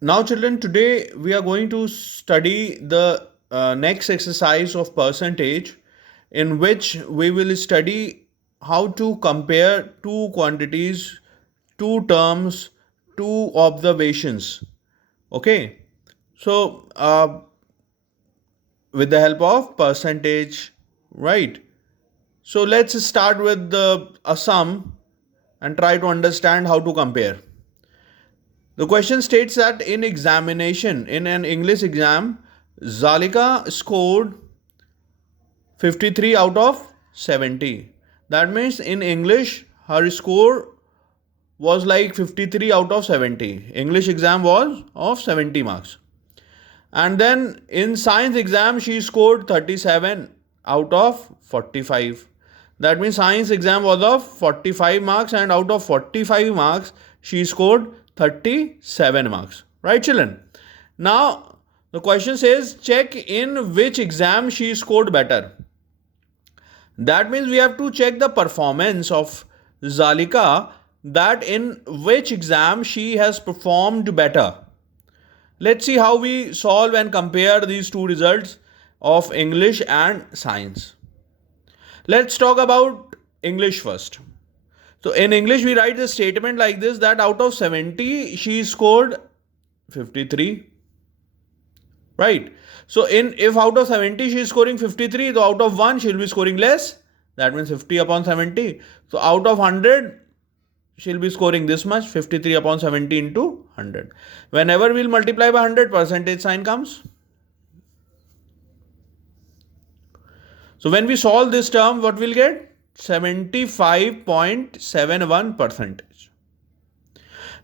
Now, children, today we are going to study the next exercise of percentage, in which we will study how to compare two quantities, two terms, two observations. Okay, so with the help of percentage, right? So let's start with a sum and try to understand how to compare. The question states that in an English exam, Zalika scored 53 out of 70. That means in English, her score was like 53 out of 70. English exam was of 70 marks. And then in science exam, she scored 37 out of 45. That means science exam was of 45 marks, and out of 45 marks, she scored 37 marks. Right, children? Now, the question says check in which exam she scored better. That means we have to check the performance of Zalika, that in which exam she has performed better. Let's see how we solve and compare these two results of English and science. Let's talk about English first. So in English, we write the statement like this, that out of 70, she scored 53. Right? So in if out of 70 she is scoring 53, so out of 1 she will be scoring less. That means 50 upon 70. So out of 100, she'll be scoring this much, 53 upon 70 into 100. Whenever we'll multiply by 100, percentage sign comes. So when we solve this term, what we'll get? 75.71 percentage.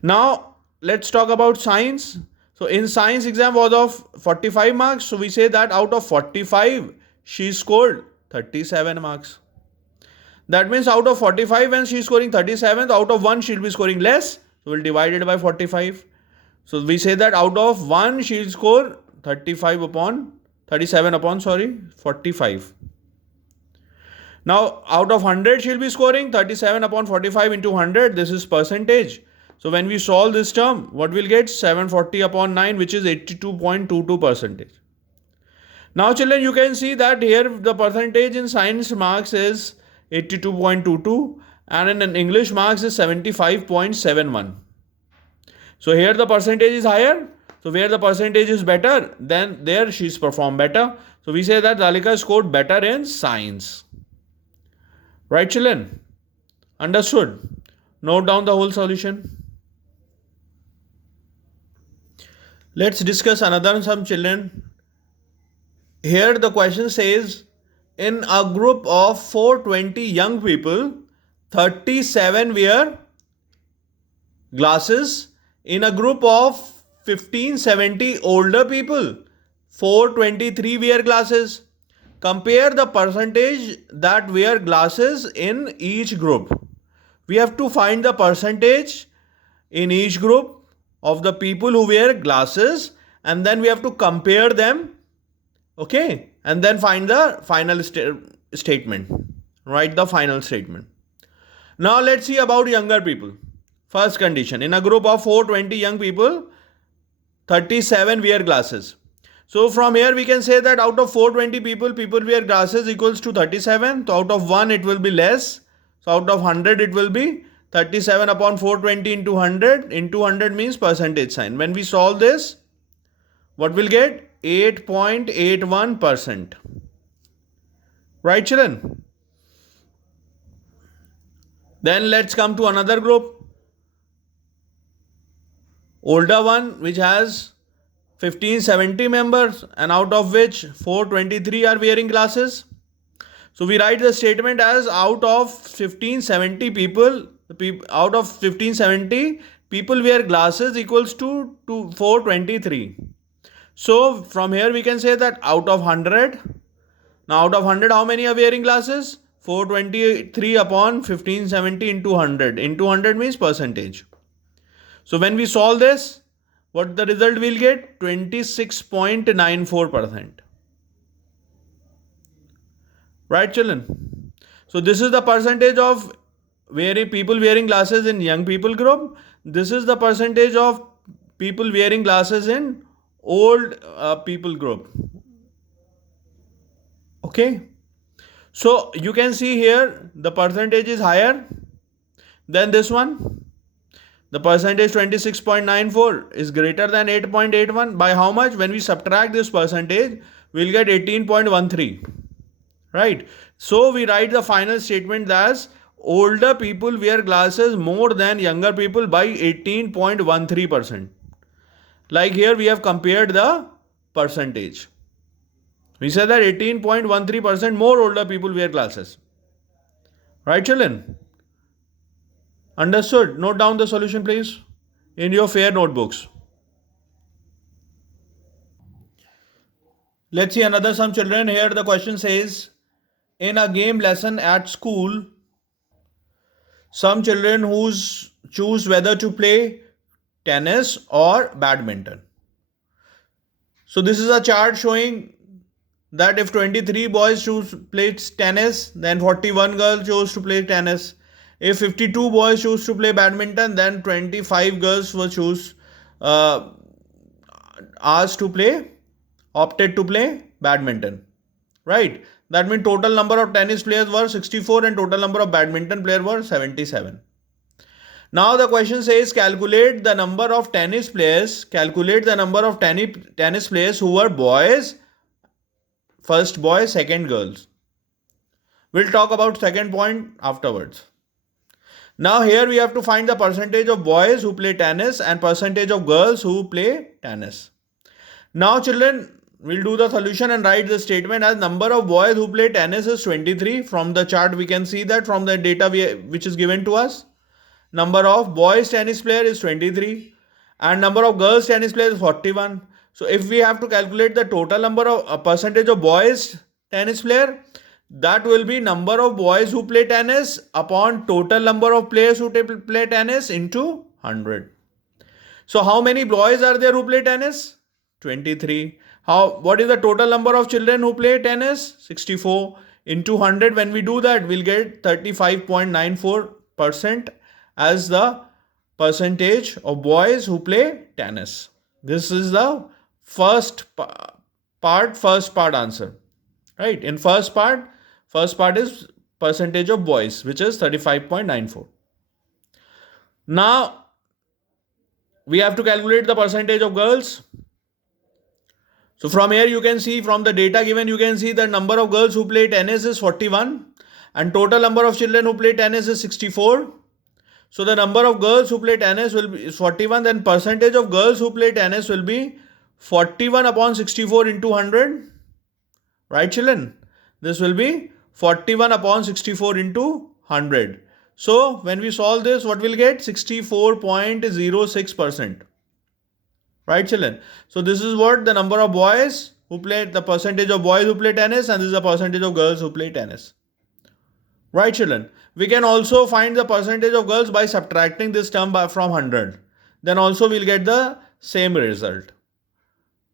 Now let's talk about science. So in science exam was of 45 marks. So we say that out of 45, she scored 37 marks. That means out of 45, when she is scoring 37, out of 1 she'll be scoring less. So we'll divide it by 45. So we say that out of 1 she'll score 37 upon 45. Now out of 100 she'll be scoring 37 upon 45 into 100. This is percentage. So when we solve this term, what we'll get? 740 upon 9, which is 82.22 percentage. Now children, you can see that here the percentage in science marks is 82.22 and in English marks is 75.71. So here the percentage is higher. So where the percentage is better, then there she's performed better. So we say that Zalika scored better in science. Right, children? Understood? Note down the whole solution. Let's discuss another sum, children. Here the question says, in a group of 420 young people, 37 wear glasses. In a group of 1570 older people, 423 wear glasses. Compare the percentage that wear glasses in each group. We have to find the percentage in each group of the people who wear glasses, and then we have to compare them. Okay, and then find the final statement. Write the final statement. Now let's see about younger people. First condition, in a group of 420 young people, 37 wear glasses. So from here we can say that out of 420 people wear glasses equals to 37. So out of 1 it will be less. So out of 100 it will be 37 upon 420 into 100. Into 100 means percentage sign. When we solve this, what we'll get? 8.81%. Right, children? Then let's come to another group. Older one, which has 1570 members, and out of which 423 are wearing glasses. So we write the statement as out of 1570 people, out of 1570 people wear glasses equals to 423. So from here we can say that out of 100, now out of 100 how many are wearing glasses? 423 upon 1570 into 100. Into 100 means percentage. So when we solve this, what the result will get? 26.94%. Right, children? So this is the percentage of people wearing glasses in young people group. This is the percentage of people wearing glasses in old people group. Okay. So you can see here the percentage is higher than this one. The percentage 26.94 is greater than 8.81. By how much? When we subtract this percentage, we'll get 18.13. Right? So we write the final statement as older people wear glasses more than younger people by 18.13%. Like here we have compared the percentage. We said that 18.13% more older people wear glasses. Right, children? Understood? Note down the solution, please, in your fair notebooks. Let's see another sum, children. Here the question says, in a game lesson at school, some children who's choose whether to play tennis or badminton. So this is a chart showing that if 23 boys choose to play tennis, then 41 girls chose to play tennis. If 52 boys choose to play badminton, then 25 girls were opted to play badminton. Right? That means total number of tennis players were 64 and total number of badminton players were 77. Now the question says calculate the number of tennis players. Calculate the number of tennis players who were boys. First boys, second girls. We'll talk about second point afterwards. Now here we have to find the percentage of boys who play tennis and percentage of girls who play tennis. Now children, we'll do the solution and write the statement as number of boys who play tennis is 23. From the chart we can see that from the data which is given to us. Number of boys tennis player is 23 and number of girls tennis player is 41. So if we have to calculate the total number of percentage of boys tennis player, that will be number of boys who play tennis upon total number of players who play tennis into 100. So how many boys are there who play tennis? 23. What is the total number of children who play tennis? 64 into 100. When we do that, we'll get 35.94% as the percentage of boys who play tennis. This is the first part answer. Right? In first part is percentage of boys, which is 35.94. Now we have to calculate the percentage of girls. So from here you can see, from the data given, you can see the number of girls who play tennis is 41 and total number of children who play tennis is 64. So the number of girls who play tennis will be 41, then percentage of girls who play tennis will be 41 upon 64 into 100. Right, children? This will be 41 upon 64 into 100. So when we solve this, what we'll get? 64.06%. Right, children? So this is what the number of boys who play, the percentage of boys who play tennis, and this is the percentage of girls who play tennis. Right, children? We can also find the percentage of girls by subtracting this term from 100. Then also we'll get the same result.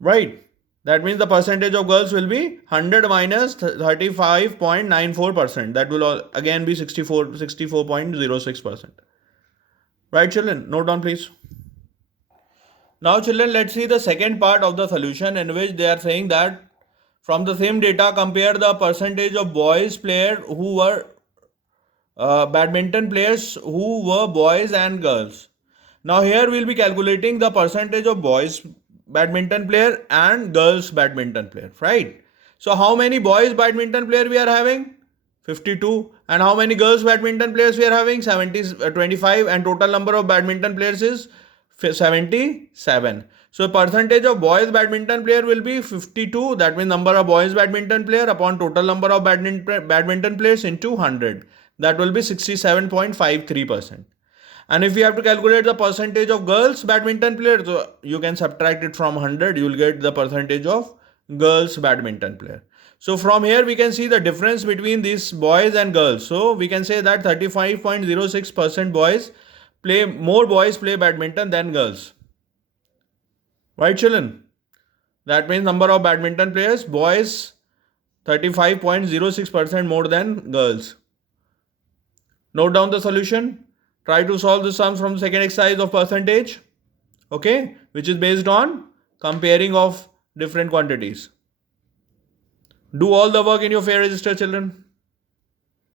Right? That means the percentage of girls will be 100 minus 35.94%. That will again be 64.06%. Right, children? Note down, please. Now, children, let's see the second part of the solution, in which they are saying that from the same data, compare the percentage of boys player who were badminton players who were boys and girls. Now here we'll be calculating the percentage of boys badminton player and girls badminton player, right? So how many boys badminton player we are having? 52. And how many girls badminton players we are having? 25, and total number of badminton players is 77. So percentage of boys badminton player will be 52. That means number of boys badminton player upon total number of badminton players into 100. That will be 67.53%. And if you have to calculate the percentage of girls badminton players, so you can subtract it from 100. You will get the percentage of girls badminton player. So from here we can see the difference between these boys and girls. So we can say that 35.06% more boys play badminton than girls. Right, children? That means number of badminton players, boys 35.06% more than girls. Note down the solution. Try to solve the sums from the second exercise of percentage. Okay. which is based on comparing of different quantities. Do all the work in your fare register, children.